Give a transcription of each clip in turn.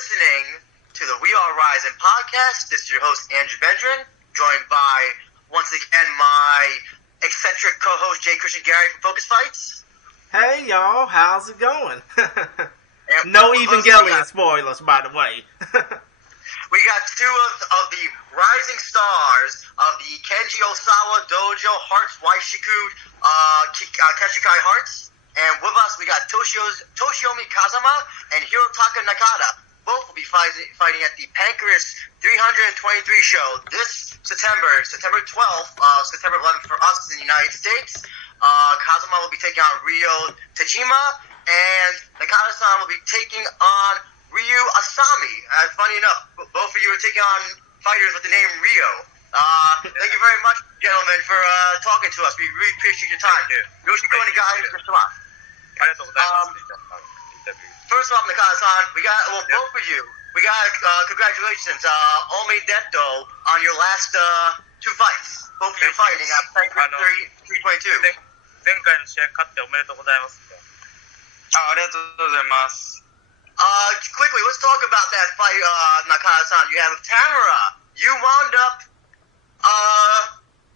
listening to the We Are Rizin podcast. This is your host, Andrew Benjamin, joined by, once again, my eccentric co-host, Jay Christian Gary from Focus Fights. Hey, y'all. How's it going? No Evangelion spoilers, by the way. We got two of the rising stars of the Kenji Osawa Dojo Hearts Waishiku Keshikai Hearts. And with us, we got Toshiomi Kazama and Hirotaka Nakada. Both will be fighting at the PANCRASE 323 show this September 12th, September 11th for us in the United States. Kazama will be taking on Ryo Tajima, and Nakada-san will be taking on Ryu Asami. Funny enough, both of you are taking on fighters with the name Ryo. Thank you very much, gentlemen, for talking to us. We really appreciate your time. Yoshiko Nagai, Mr. Rock. First off, Nakada-san, both of you, congratulations, omedeto on your last two fights. Both of you fighting at PANCRASE 322. 前回の試合勝っておめでとうございます。ありがとうございます。Quickly, let's talk about that fight, Nakada-san. You have Tamura. You wound up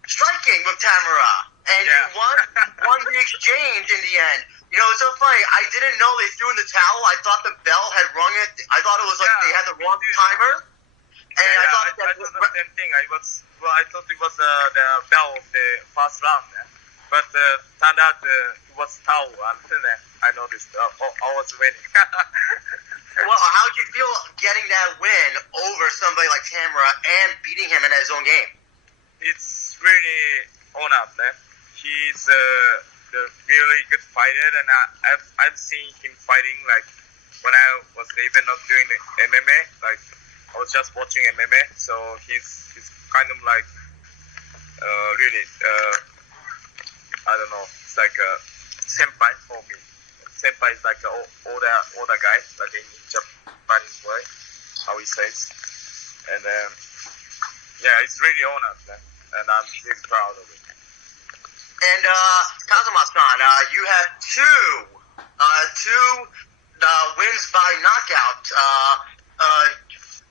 striking with Tamura, and you won the exchange in the end. You know, it's so funny. I didn't know they threw in the towel. I thought the bell had rung it. I thought it was like they had the wrong timer. And I thought the same thing. I thought it was the bell of the first round, but turned out it was towel. And then I noticed I was winning. Well, how did you feel getting that win over somebody like Tamura and beating him in his own game? It's really honored, man. He's a really good fighter, and I've seen him fighting like when I was even not doing MMA. Like I was just watching MMA, so he's kind of like really I don't know. It's like a senpai for me. Senpai is like an older guy, like in Japanese way, how he says. And it's really honored, man, and I'm really proud of it. And Kazama-san, you had two wins by knockout.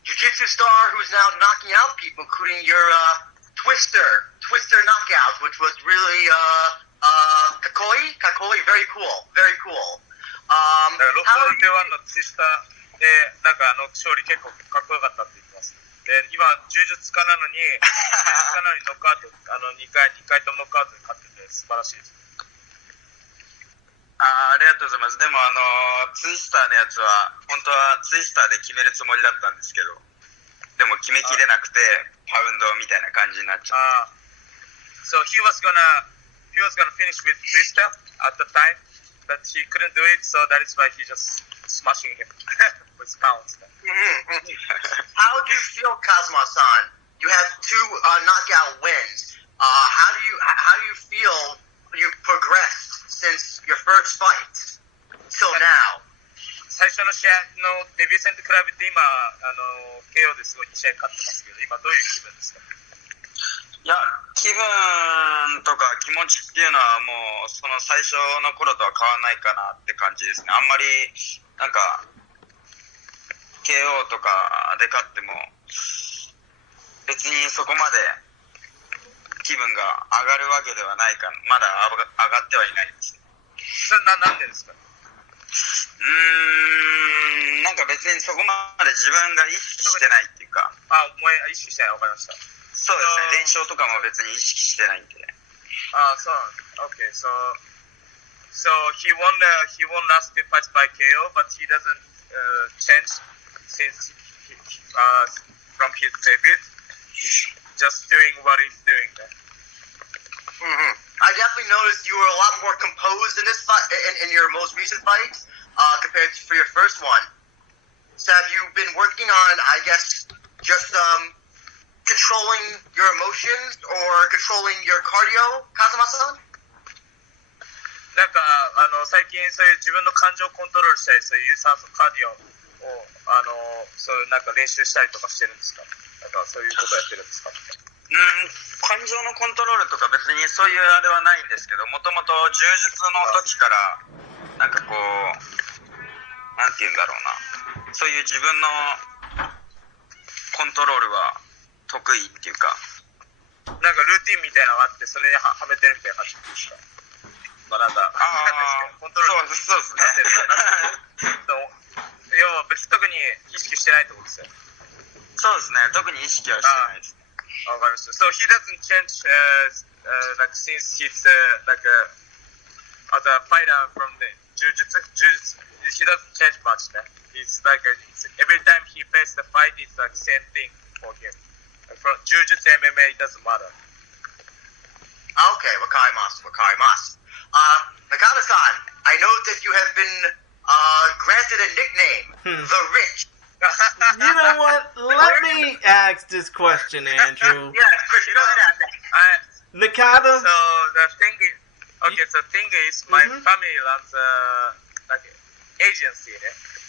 Jiu-Jitsu star who's now knocking out people, including your Twister knockout, which was really Kakoi, very cool. ロフト1のツイスターでなんか勝利結構かっこよかったって言ってます。で今柔術家なのにノックアウト2回ともノックアウトで勝ってて素晴らしいです。ありがとうございます。でもツイスターのやつは本当はツイスターで決めるつもりだったんですけど、でも決めきれなくてパウンドみたいな感じになっちゃった。So he was gonna finish with twister at the time, but he couldn't do it, so that is why he just smashing him with pounds. How do you feel, Kazama-san? You have two knockout wins. How do you feel you've progressed since your first fight till now? 最初の試合のデビュー戦と比べて今KO ですごい2試合勝ってますけど、今どういう気分ですか？いや、気分とか気持ちっていうのはもうその最初の頃とは変わらないかなって感じですね。あんまりなんか KO とかで勝っても別にそこまで気分が上がるわけではないかな。まだ上がってはいないです。それなんでですか？なんか別にそこまで自分が意識してないっていうか。もう意識してない。わかりました。そうですね。連勝とかも別に意識してないんで。そうなんです。Okay, so he won last two fights by KO, but he doesn't change since from his debut. Just doing what he's doing there. I definitely noticed you were a lot more composed in this fight, in your most recent fight, compared to for your first one. So have you been working on, I guess, just controlling your emotions or controlling your cardio, Kazama-san? なんか最近そういう自分の感情をコントロールしたり、そういう有酸素カーディオをそういうなんか練習したりとかしてるんですか？なんかそういうことやってるんですか？感情のコントロールとか別にそういうあれはないんですけど、もともと柔術の時からなんかこうなんて言うんだろうな、そういう自分のコントロールは得意っていうか。なんかルーティンみたいなのがあって、それにはめてるみたいな感じですか。まあなんだ、コントロールそうですね。要は別に特に意識してないってことですよ。そうですね。特に意識はしてないです。わかりました。So he doesn't change, like since he's like as a fighter from the jiu-jitsu, he doesn't change much. He's like every time he faces the fight, it's like same thing for him. From jiu-jitsu, MMA, it doesn't matter. Okay, wakaimasu. Nakada-san, I know that you have been granted a nickname, The Rich. You know what? Let me ask this question, Andrew. Yes, Chris, you know that. Nakada? So the thing is, my family runs like agency.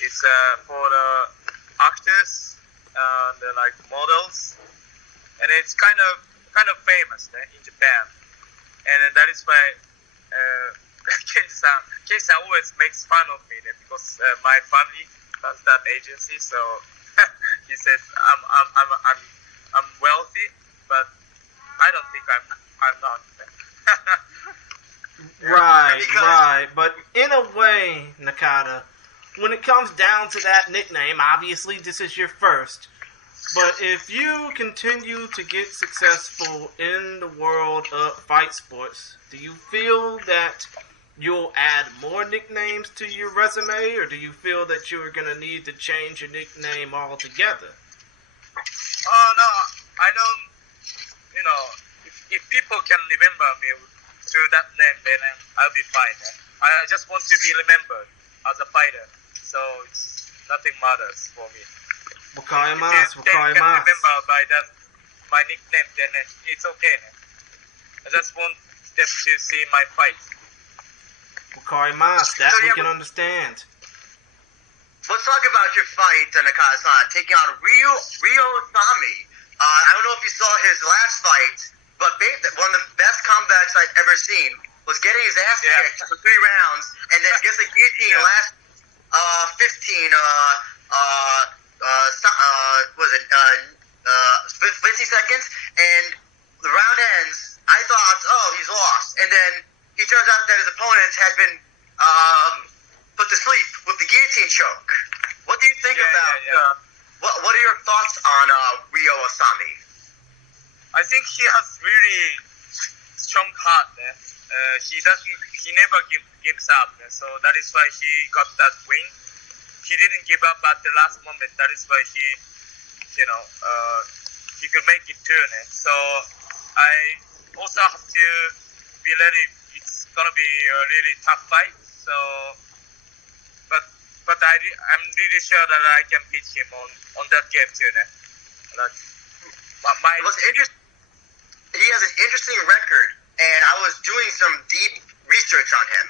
It's for the actors and like models, and it's kind of famous in Japan, and that is why Keiji-san always makes fun of me because my family runs that agency. So he says I'm wealthy, but I don't think I'm not. Right. But in a way, Nakada, when it comes down to that nickname, obviously this is your first. But if you continue to get successful in the world of fight sports, do you feel that you'll add more nicknames to your resume, or do you feel that you're going to need to change your nickname altogether? Oh, no, I don't, if people can remember me through that name, then I'll be fine. I just want to be remembered as a fighter, so nothing matters for me. If they can remember by my nickname, then it's okay. I just want them to see my fight. That we can understand. Let's talk about your fight, Nakada-san, taking on Ryo Osami. I don't know if you saw his last fight, but one of the best comebacks I've ever seen was getting his ass kicked for 3 rounds, and then gets the guillotine last 50 seconds, and the round ends. I thought, he's lost, and then he turns out that his opponent had been put to sleep with the guillotine choke. What do you think about? What are your thoughts on Ryo Osami? I think he has really strong heart. He never gives up. So that is why he got that win. He didn't give up at the last moment. That is why he could make it too. So I also have to be ready. It's gonna be a really tough fight. So, but I'm really sure that I can beat him on that game too. He has an interesting record, and I was doing some deep research on him.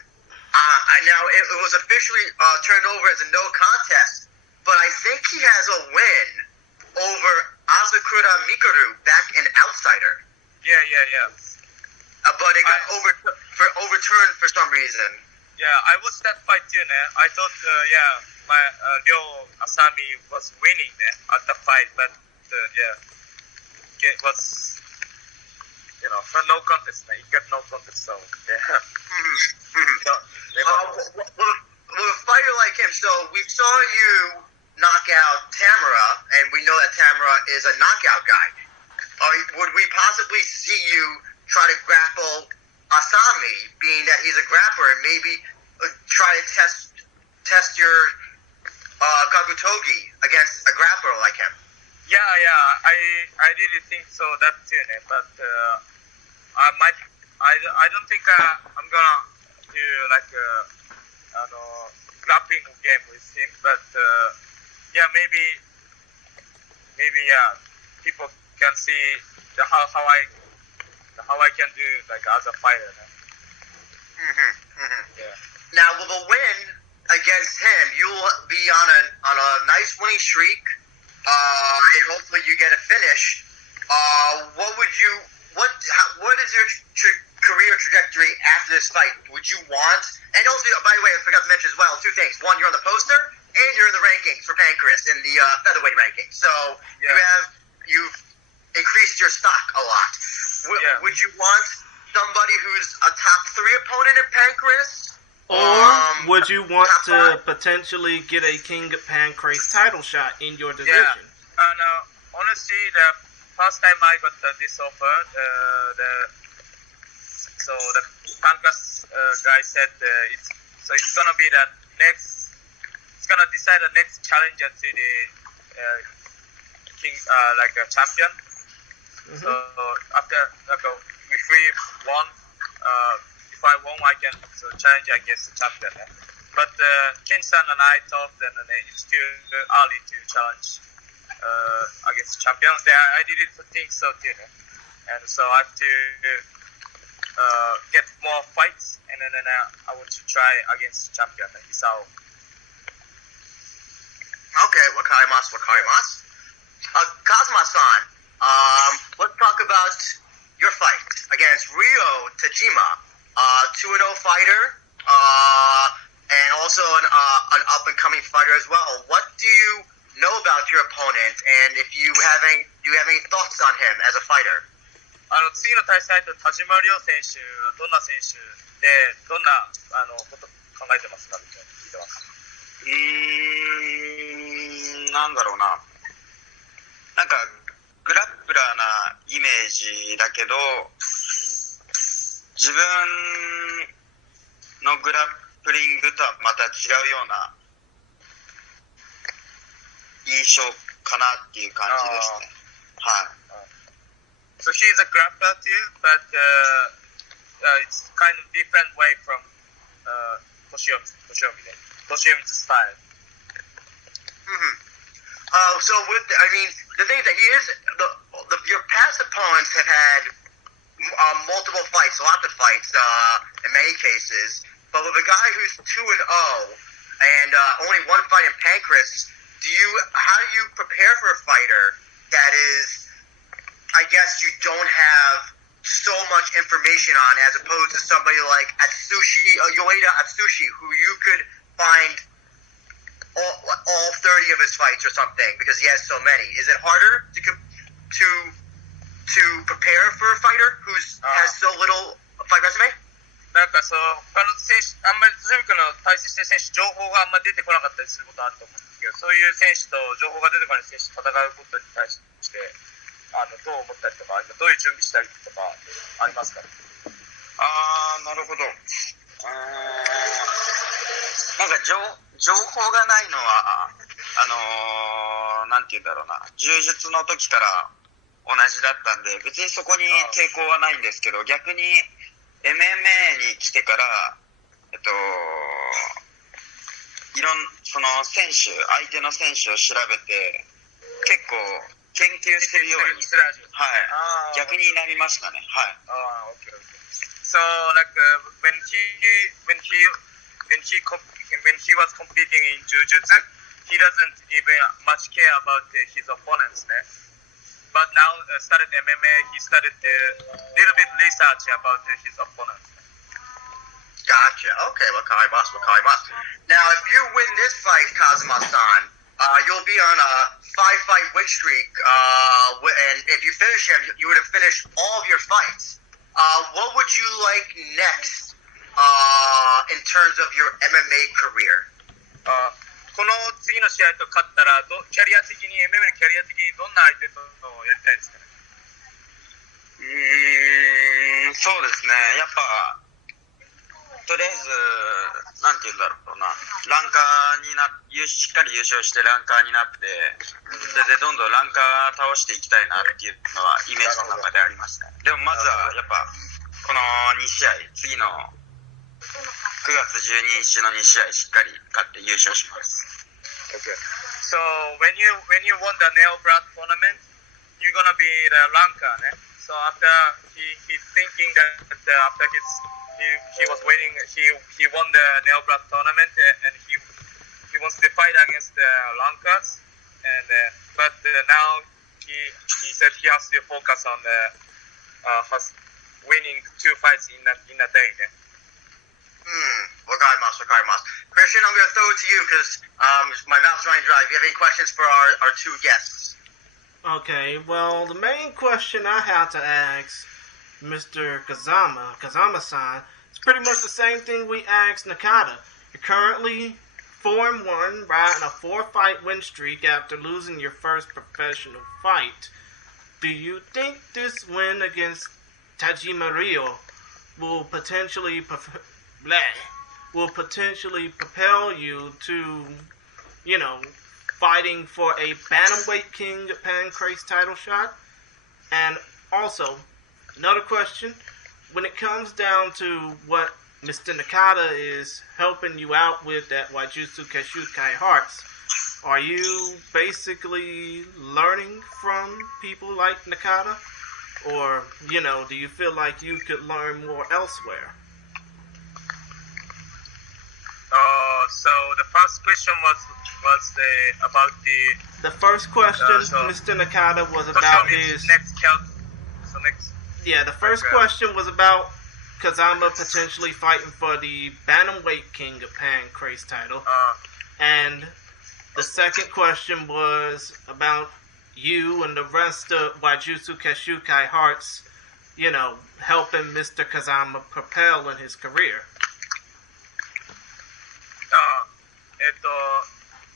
Now it was officially turned over as a no contest, but I think he has a win over Asakura Mikuru back in Outsider. Yeah. But it got overturned for some reason. Yeah, I watched that fight too. I thought, my Ryo Asami was winning at the fight, but it was, for no contest. He got no contest, so yeah. With a fighter like him, so we saw you knock out Tamura, and we know that Tamura is a knockout guy. Would we possibly see you try to grapple Asami, being that he's a grappler, and maybe try to test your Kabutogi against a grappler like him? Yeah, I really think so, that too, but I don't think I'm gonna do like a grappling game with him, but maybe people can see how I can do like as a fighter. Yeah. Now with a win against him, you'll be on a nice winning streak, and hopefully you get a finish. What is your career trajectory after this fight? Would you want? And also, by the way, I forgot to mention as well 2 things. 1, you're on the poster, and you're in the rankings for PANCRASE in the featherweight ranking. So you've increased your stock a lot. Would you want somebody who's a top 3 opponent in PANCRASE? Or would you want to potentially get a King PANCRASE title shot in your division? Yeah. And honestly, the first time I got this offer, the PANCRASE guy said it's gonna be the next. It's gonna decide the next challenger to the King, like a champion. Mm-hmm. So after if we won, if I won, I can challenge against the champion. But Ken-san and I talked, and it's too early to challenge against the champion. I didn't think so too, and so I have to get more fights, and then I want to try against the champion, Isao. Okay, wakarimasu. Kazama-san, let's talk about your fight against Ryo Tajima, 2-0 fighter, and also an up-and-coming fighter as well. What do you know about your opponent, and do you have any thoughts on him as a fighter? 次の対戦相手、田島亮選手はどんな選手で、どんなこと考えてますかって聞いてます。なんだろうな。なんか、グラップラーなイメージだけど、自分のグラップリングとはまた違うような印象かなっていう感じですね。はい。So he's a grappler too, but it's kind of different way from Toshiomi's style. Mm-hmm. So the thing that he is, your past opponents have had multiple fights, lots of fights in many cases. But with a guy who's 2-0 and only one fight in PANCRASE, how do you prepare for a fighter that is, I guess, you don't have so much information on, as opposed to somebody like Yoeda Atsushi, who you could find all 30 of his fights or something because he has so many. Is it harder to prepare for a fighter who has so little fight resume? なんかそう他の選手あんまりズミ君の対戦してる選手情報があんまり出てこなかったりすることあると思うんですけど、そういう選手と情報が出てこない選手と戦うことに対してどう思ったりとか、どういう準備したりとかありますか？なるほど。なんか情報がないのはなんて言うんだろうな、柔術の時から同じだったんで別にそこに抵抗はないんですけど、逆に MMA に来てからその相手の選手を調べて結構研究するように、はい、逆になりましたね。はい。Okay. So like when he was competing in Jiu-Jitsu, he doesn't even much care about his opponents. But now started MMA, he started a little bit research about his opponents. Gotcha. Okay, wakarimasu. Now, if you win this fight, Kazama-san, you'll be on a 5-fight win streak, and if you finish him, you would have finished all of your fights. What would you like next in terms of your MMA career? この次の試合と勝ったらキャリア的に MMA のキャリア的にどんな相手とやりたいですかね？そうですね。やっぱとりあえずなんて言うんだろうな、ランカーにしっかり優勝してランカーになって、それでどんどんランカー倒していきたいなっていうのはイメージの中でありますね。でもまずはやっぱこの2試合、次の9月12日の2試合しっかり勝って優勝します。Okay. So when you won the Neo Brat tournament, you're gonna be the ranker, ne? So after he's thinking that after he was waiting, he won the Neo Brat tournament and he wants to fight against the rankers, and but now he said he has to focus on winning 2 fights in a day, ne? Wakaimasu. Christian, I'm going to throw it to you because my mouth's running dry. If you have any questions for our two guests. Okay, well, the main question I have to ask Mr. Kazama-san, it's pretty much the same thing we asked Nakada. You're currently 4-1, riding a 4-fight win streak after losing your first professional fight. Do you think this win against Tajima Ryo will potentially propel you to, fighting for a Bantamweight King PANCRASE title shot? And also, another question, when it comes down to what Mr. Nakada is helping you out with at Waijutsu Keshukai Hearts, are you basically learning from people like Nakada? Or, do you feel like you could learn more elsewhere? So the first question was about the first question, Mr. Nakada, was about his next. Yeah, the first question was about Kazama potentially fighting for the Bantamweight King of PANCRASE title, and the second question was about you and the rest of Waijutsu Keshukai Hearts, helping Mr. Kazama propel in his career.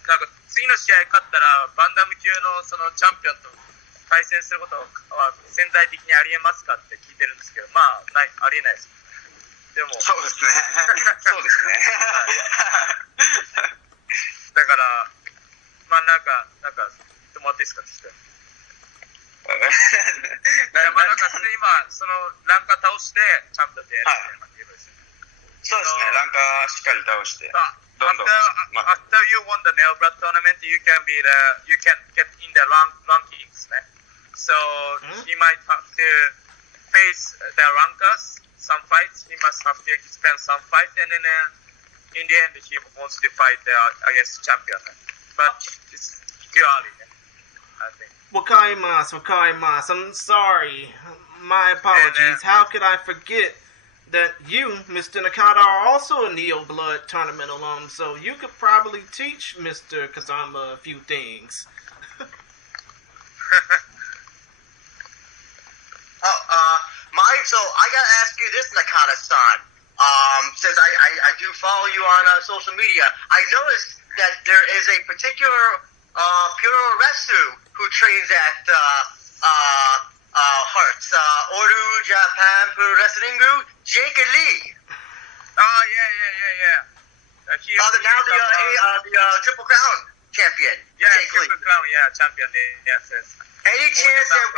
なんか次の試合勝ったらバンダム級のそのチャンピオンと対戦することは潜在的にありえますかって聞いてるんですけど、ありえないです。でもそうですね。そうですね。だからなんか言ってもらっていいですかって言って。今そのランカー倒してチャンピオンでやるみたいな感じですね。そうですね。ランカーしっかり倒して。After you won the Nailbrat tournament, you can get in the rankings, right? So he might have to face the rankers, some fights. He must have to spend some fight, and then in the end, he wants to fight against champion. But it's too early, I think. Wakaimasu. I'm sorry. My apologies. How could I forget that you, Mr. Nakada, are also a Neo Blood tournament alum, so you could probably teach Mr. Kazama a few things. So I gotta ask you this, Nakada-san. Since I do follow you on social media, I noticed that there is a particular Puroresu who trains at Hearts. Oru Japan Pro Wrestling Group, Jake Lee. Oh, yeah. The Triple Crown champion. Yeah, Jake Triple Lee. Crown, champion. Yes. Any chance that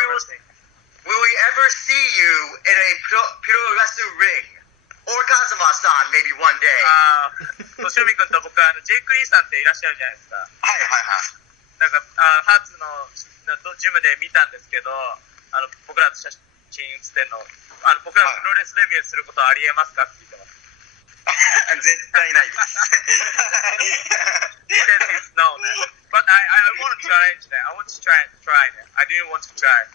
will we ever see you in a Puroresu ring? Or Kazama-san, maybe one day. トシオミ君と僕ジェイク・リーさんっていらっしゃるじゃないですか。はいはいはい。なんかハーツのジムで見たんですけど、僕らと写真写ってんの、僕らプロレスデビューすることはありえますかって聞いてます。絶対ないです。He said it's no, but I want to challenge that. I want to try it. I do want to try.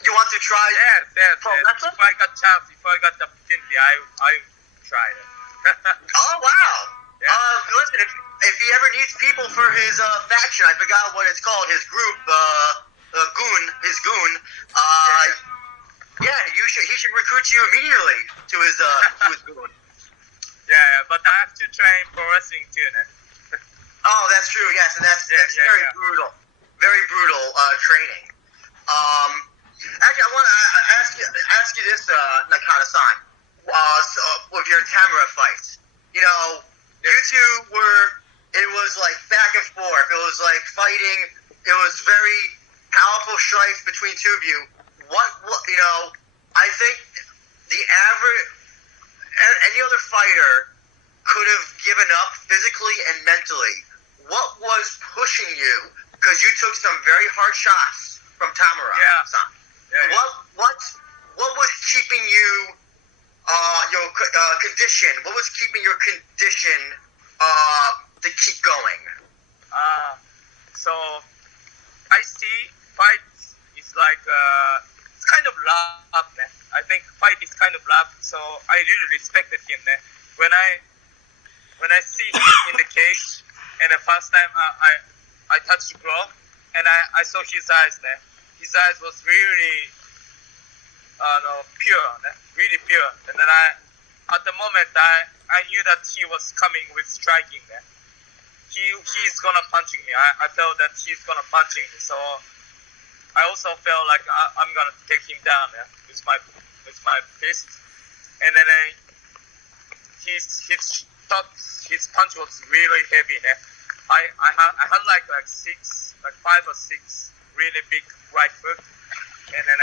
You want to try? Yes. If I got chance, if I got the opportunity, I try it. Oh wow! Yeah. Listen, if he ever needs people for his faction, I forgot what it's called, his group, his goon. Yeah, he should recruit you immediately to his goon. Yeah, but I have to train for wrestling too, Oh, that's true. Yes, and that's very brutal, training. Actually, I want to ask you this, Nakada-san. So with your Tamura fights, you two it was like back and forth. It was like fighting. It was very powerful strikes between two of you. I think the average, any other fighter could have given up physically and mentally. What was pushing you? Because you took some very hard shots from Tamura-san. Yeah. What was keeping you your condition? What was keeping your condition to keep going? So I see fights is like it's kind of love, man. I think fight is kind of love. So I really respected him. When I see him in the cage, and the first time I touched the glove, and I saw his eyes. His eyes was really pure, really pure. And then at the moment I knew that he was coming with striking. He's gonna punching me. I felt that he's gonna punching me. So I also felt like I'm gonna take him down with my fist. And then his punch was really heavy. I had like 5 or 6 really big right hook, and then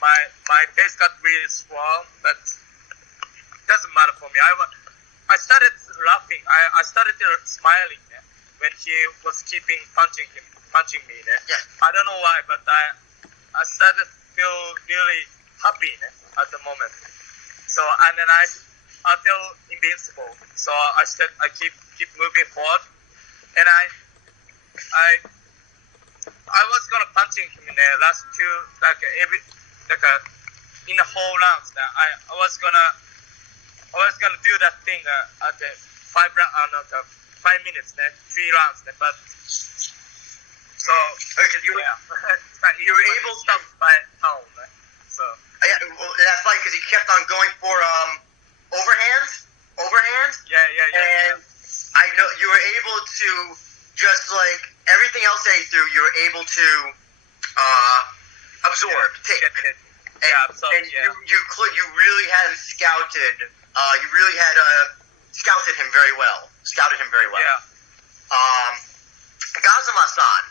my face got really swollen, but it doesn't matter for me. I started laughing. I started smiling when he was keeping punching me. Yeah. I don't know why, but I started to feel really happy at the moment. So and then I feel invincible. So I keep moving forward, and I was gonna punching him in the last 2 in the whole rounds. I was gonna do that thing at the 5 minutes, 3 rounds. But so you were able to stop by home. So that fight because he kept on going for overhands. Yeah. And I know you were able to just like everything else that he threw, you were able to absorb, take. You really had scouted. You really had scouted him very well. Yeah. Kazama-san,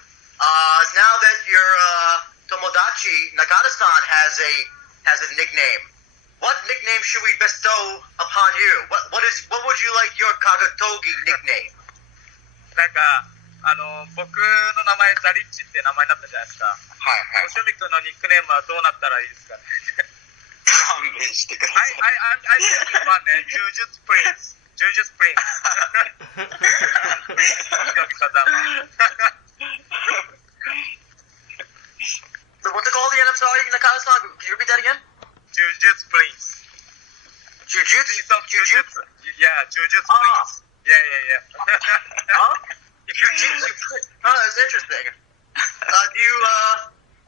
now that your Tomodachi Nakada-san has a nickname, what nickname should we bestow upon you? What would you like your Kagatogi nickname? 僕の名前ザリッチって名前になったじゃないですか。トシオミ君のニックネームはどうなったらいいですかね。勘弁してください。I think one Jujutsu Prince. Jujutsu Prince. Toshiomi Kazama. So what's it called again? I'm sorry, Nakada-san. Can you repeat that again? Jujutsu Prince. Jujutsu? Yeah, Jujutsu Prince. Yeah. Huh? Jujutsu Prince. Oh, that's interesting.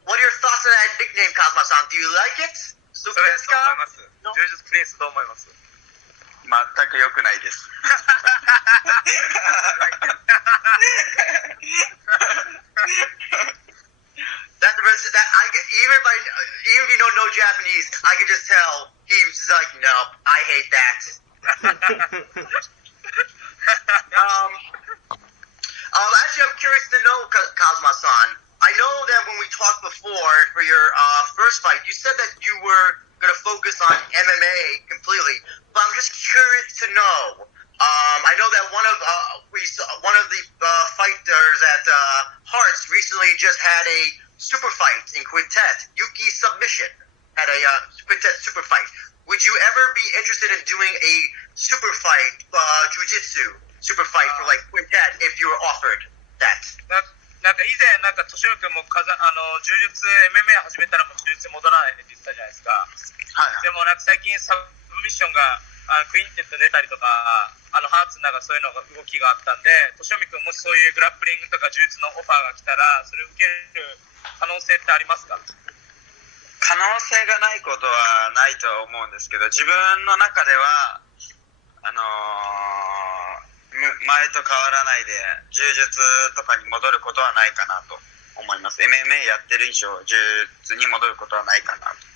What are your thoughts on that nickname, Kazama-san? Do you like it? それどう思います？ Jujutsu Prince どう思います？全く良くないです。Even if you don't know Japanese, I can just tell he's like, no, I hate that. Actually, I'm curious to know, Kazama-san. I know that when we talked before for your first fight, you said that you were going to focus on MMA completely, but I'm just curious to know. I know that one of the fighters at Hearts recently just had a super fight in Quintet. Yuki Submission had a Quintet super fight. Would you ever be interested in doing a super fight, jiu-jitsu super fight for like Quintet if you were offered that? なんか以前トシオミ君も柔術 MMA 始めたらもう柔術戻らないって言ってたじゃないですか。でも最近サブミッションがクインテット出たりとかハーツの中そういうのが動きがあったんで、トシオミ君もしそういうグラップリングとか柔術のオファーが来たらそれを受ける可能性ってありますか？可能性がないことはないとは思うんですけど、自分の中では前と変わらないで柔術とかに戻ることはないかなと思います。MMA やってる以上柔術に戻ることはないかなと。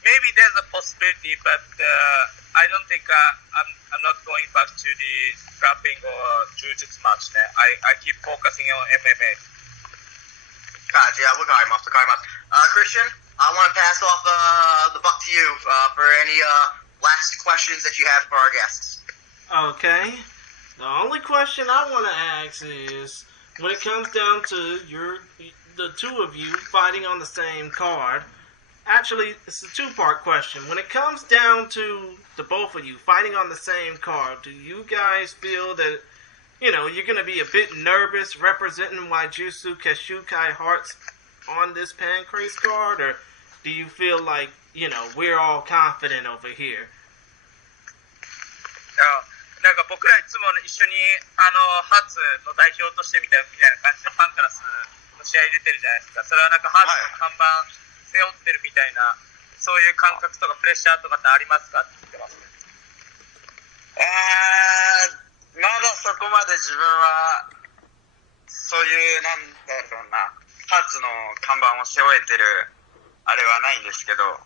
Maybe there's a possibility, but I don't think I'm not going back to the grappling or jiu-jitsu match. I keep focusing on MMA. Gotcha. Christian, I want to pass off the buck to you for any last questions that you have for our guests. Okay. The only question I want to ask is, when it comes down to the two of you fighting on the same card, actually, it's a two-part question. When it comes down to the both of you fighting on the same card, do you guys feel that, you're going to be a bit nervous representing Waijutsu Keshukai Hearts on this PANCRASE card, or do you feel like we're all confident over here. なんか僕らいつも一緒にハーツの代表としてみたいな感じでパンクラスの試合出てるじゃないですか。それはなんかハーツの看板背負ってるみたいな、そういう感覚とかプレッシャーとかってありますかって言ってますね。まだそこまで自分はそういうなんだろうな、ハーツの看板を背負えてるあれはないんですけど、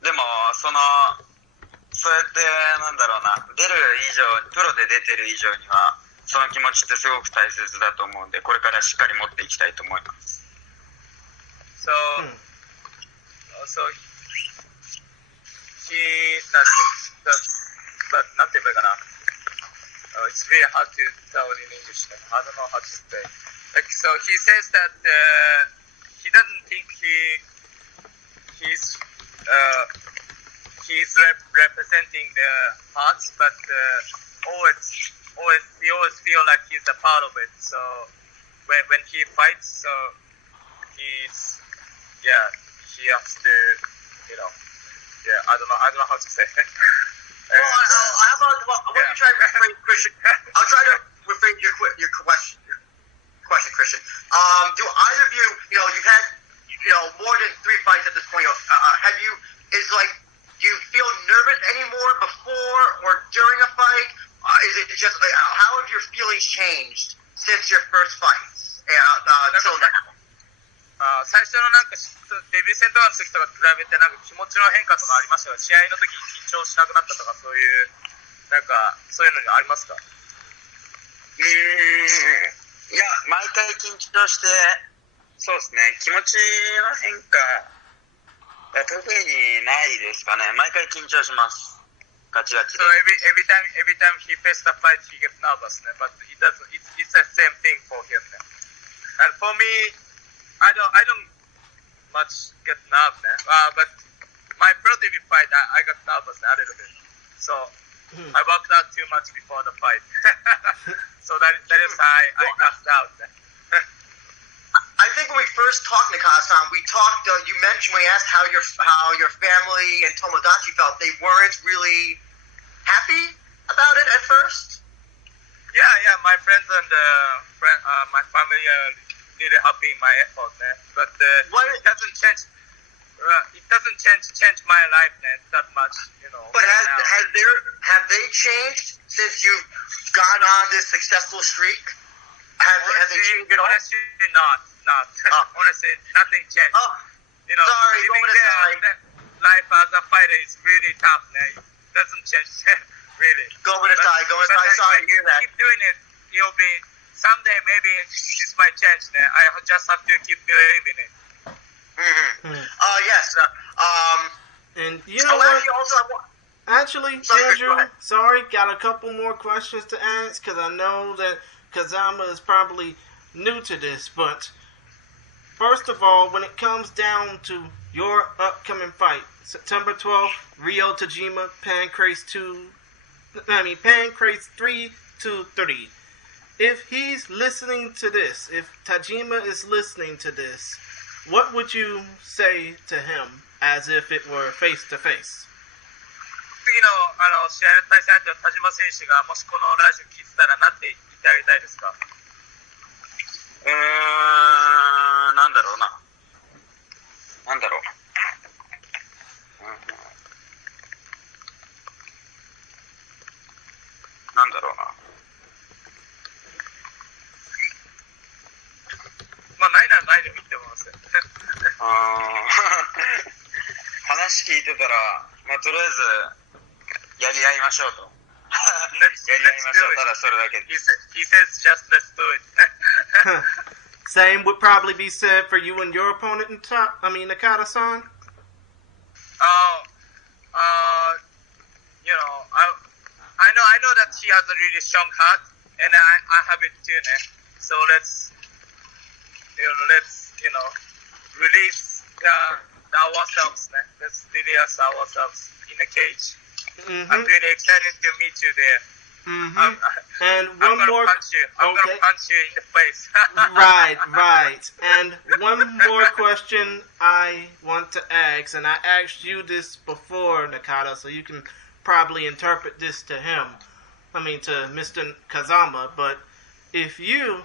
でもそうやってなんだろうな、出る以上、プロで出てる以上にはその気持ちってすごく大切だと思うんで、これからしっかり持っていきたいと思います。So he なんて言えばいいかな。It's very hard to tell in English. I don't know how to say. Like, so he says that he doesn't think he's representing the Hearts, but he always feel like he's a part of it. So when he fights, so he has to, I don't know how to say it. Let me try to rephrase, Christian. I'll try to rephrase your question, Christian. Do either of you, you've had, more than 3 fights at this point. Do you feel nervous anymore before or during a fight? Is it just how have your feelings changed since your first fights till now? 最初のなんかデビュー戦とかの時とか比べてなんか気持ちの変化とかありましたか？試合の時に緊張しなくなったとかそういうなんかそういうのにありますか？いや、毎回緊張してそうですね、気持ちの変化は特にないですかね。毎回緊張します。ガチガチで。So every time he faces the fight he gets nervous, but it's the same thing for him. And for me, I don't much get nervous, but my pro debut fight I got nervous a little bit. So I worked out too much before the fight. So that is why I gassed out. I think when we first talked, Nakada-san, we talked. You mentioned when we asked how your family and Tomodachi felt, they weren't really happy about it at first. Yeah, my friends and my family are really happy in my effort, but it doesn't change. It doesn't change my life that much, But have they changed since you've gone on this successful streak? Have they changed at all? Honestly, not. Honestly, nothing changed. Oh, sorry, life as a fighter is really tough. It doesn't change really. Go with a tie. Sorry to hear that. Keep doing it. You'll be someday. Maybe this might change. I just have to keep believing it. Yes. And you know what? Actually, Andrew, sorry, got a couple more questions to ask because I know that Kazama is probably new to this, but first of all, when it comes down to your upcoming fight, September 12th, Rio Tajima, PANCRASE 3 to 3. If he's listening to this, if Tajima is listening to this, what would you say to him as if it were face to face? 次の試合の対戦相手の田島選手がもしこのラジオ聞いてたらなんて言ってあげたいですか？なんだろうな。なんだろう。なんだろうな。まあないならないでもいいと思いますよ。話聞いてたら、とりあえずやり合いましょうと。やり合いましょう。ただそれだけ。He says just let's do it. Same would probably be said for you and your opponent, Nakada-san. I know that he has a really strong heart, and I have it too. So let's release ourselves. Let's release ourselves in a cage. I'm really excited to meet you there. Mm-hmm. And I'm one gonna more. punch you. I'm Okay. gonna punch you in the face. Right. And one more question I want to ask, and I asked you this before, Nakada, so you can probably interpret this to him. I mean, to Mr. Kazama. But if you,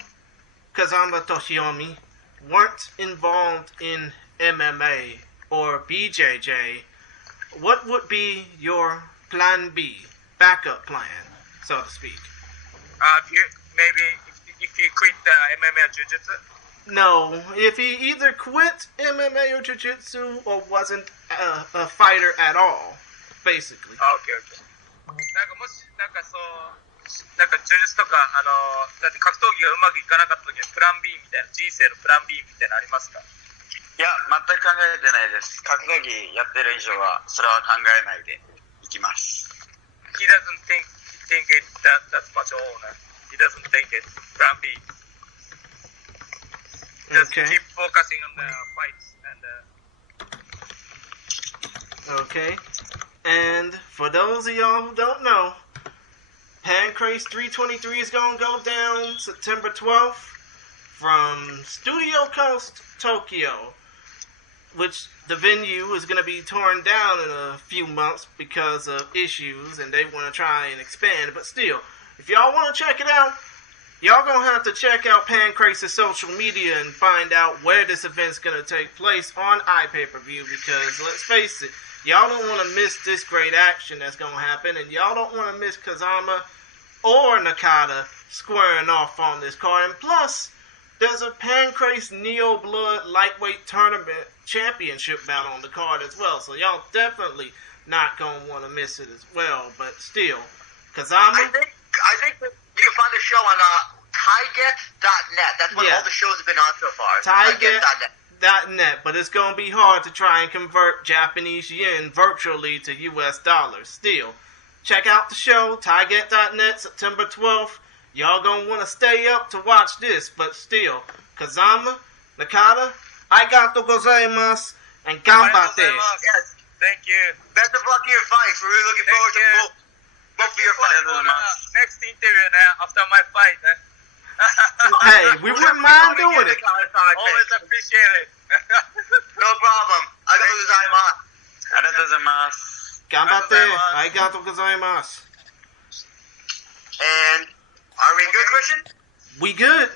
Kazama Toshiomi, weren't involved in MMA or BJJ, what would be your plan B, backup plan, so to speak? If you quit MMA or Jiu-Jitsu. No, if he either quit MMA or Jiu-Jitsu or wasn't a fighter at all, basically. あ、OK。なんかもし、なんかそう、なんか柔術とか、だって格闘技がうまくいかなかった時はプラン B みたいな、人生のプラン B みたいなのありますか？いや、全く考えてないです。格闘技やってる以上は、それは考えないでいきます。He doesn't think it that much all. He doesn't think it. Plan B. Just Okay. keep focusing on the fights and. Okay. And for those of y'all who don't know, PANCRASE 323 is going to go down September 12th from Studio Coast, Tokyo, which the venue is going to be torn down in a few months because of issues, and they want to try and expand. But still, if y'all want to check it out, y'all going to have to check out PANCRASE's social media and find out where this event's going to take place on iPay-per-view, because let's face it, y'all don't want to miss this great action that's going to happen, and y'all don't want to miss Kazama or Nakada squaring off on this card. And plus, there's a PANCRASE Neo Blood Lightweight Tournament Championship bout on the card as well, so y'all definitely not going to want to miss it as well. But still, Kazama... I think that you can find the show on Tiget.net. That's what all the shows have been on so far. Tiget.net, but it's going to be hard to try and convert Japanese yen virtually to US dollars. Still, check out the show, Tiget.net, September 12th. Y'all going to want to stay up to watch this, but still, Kazama, Nakada, arigatou gozaimasu, and ganbatte. Yes, Thank you. best of luck in your fights. We're really looking forward to both of your fights. Next interview now after my fight. Hey, we wouldn't mind doing it. Always appreciate it. No problem. Arigatou gozaimasu. ありがとうございます。Ganbatte, arigatou gozaimasu. And are we good, Christian? We good.